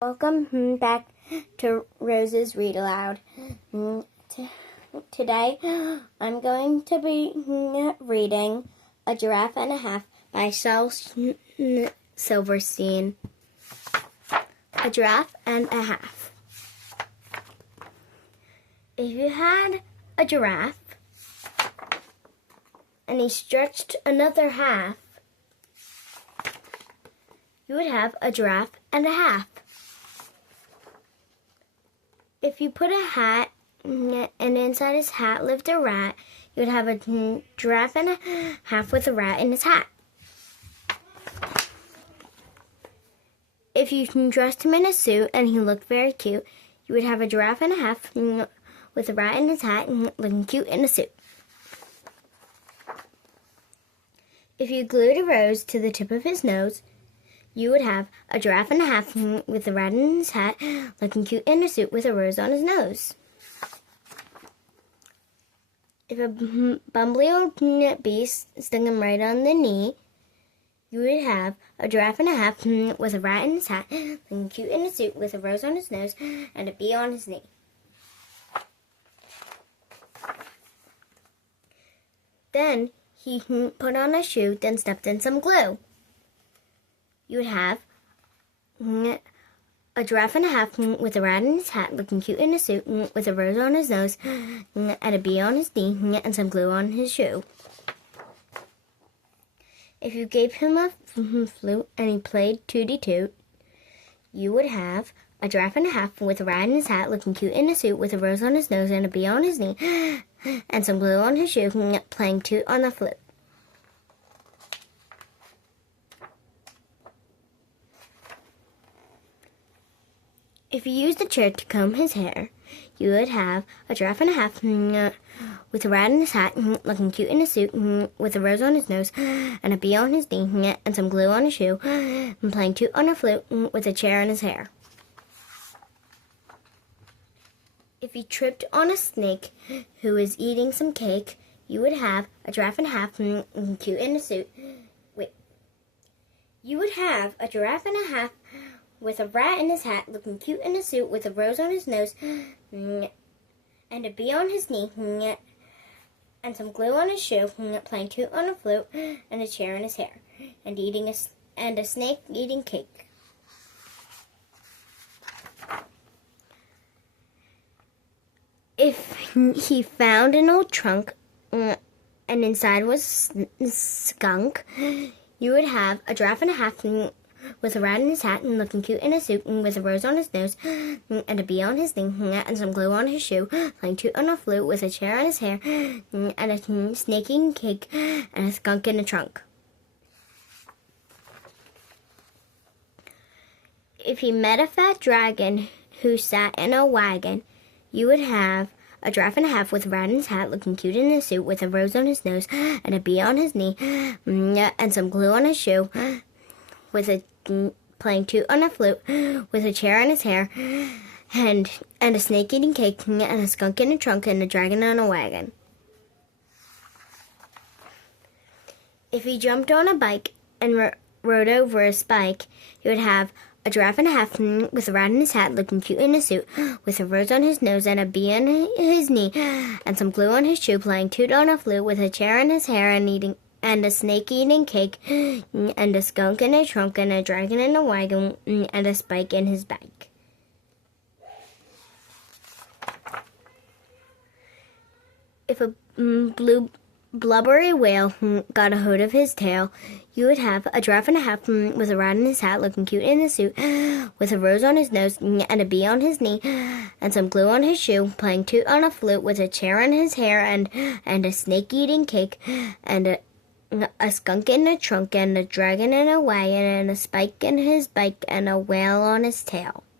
Welcome back to Rose's Read Aloud. Today I'm going to be reading A Giraffe and a Half by Shel Silverstein. A Giraffe and a Half. If you had a giraffe and he stretched another half, you would have a giraffe and a half. If you put a hat and inside his hat lived a rat, you would have a giraffe and a half with a rat in his hat. If you dressed him in a suit and he looked very cute, you would have a giraffe and a half with a rat in his hat looking cute in a suit. If you glued a rose to the tip of his nose, you would have a giraffe and a half with a rat in his hat looking cute in a suit with a rose on his nose. If a bumbly old bee stung him right on the knee, you would have a giraffe and a half with a rat in his hat looking cute in a suit with a rose on his nose and a bee on his knee. Then he put on a shoe, then stepped in some glue. You would have a giraffe and a half with a rat in his hat looking cute in a suit with a rose on his nose and a bee on his knee and some glue on his shoe. If you gave him a flute and he played tooty-toot, you would have a giraffe and a half with a rat in his hat looking cute in a suit with a rose on his nose and a bee on his knee and some glue on his shoe playing toot on the flute. If you used a chair to comb his hair, you would have a giraffe and a half with a rat in his hat looking cute in a suit with a rose on his nose and a bee on his knee and some glue on his shoe and playing toot on a flute with a chair in his hair. If you tripped on a snake who was eating some cake, you would have a giraffe and a half looking cute in a suit. You would have a giraffe and a half with a rat in his hat looking cute in a suit with a rose on his nose and a bee on his knee and some glue on his shoe playing toot on a flute and a chair in his hair and a snake eating cake. If he found an old trunk and inside was a skunk, you would have a giraffe and a half with a rat in his hat and looking cute in a suit with a rose on his nose and a bee on his knee and some glue on his shoe, playing toot on a flute with a chair on his hair and a snake eating cake and a skunk in a trunk. If he met a fat dragon who sat in a wagon, you would have a giraffe and a half with a rat in his hat looking cute in a suit with a rose on his nose and a bee on his knee and some glue on his shoe with a playing toot on a flute with a chair in his hair and a snake eating cake and a skunk in a trunk and a dragon on a wagon. If he jumped on a bike and rode over a spike, you would have a giraffe and a half with a rat in his hat looking cute in a suit with a rose on his nose and a bee on his knee and some glue on his shoe playing toot on a flute with a chair in his hair and a snake eating cake and a skunk in a trunk and a dragon in a wagon and a spike in his bike. If a blue blubbery whale got a hold of his tail, you would have a giraffe and a half with a rat in his hat looking cute in a suit with a rose on his nose and a bee on his knee and some glue on his shoe playing toot on a flute with a chair in his hair and a snake eating cake and a skunk in a trunk and a dragon in a wagon and a spike in his bike and a whale on his tail.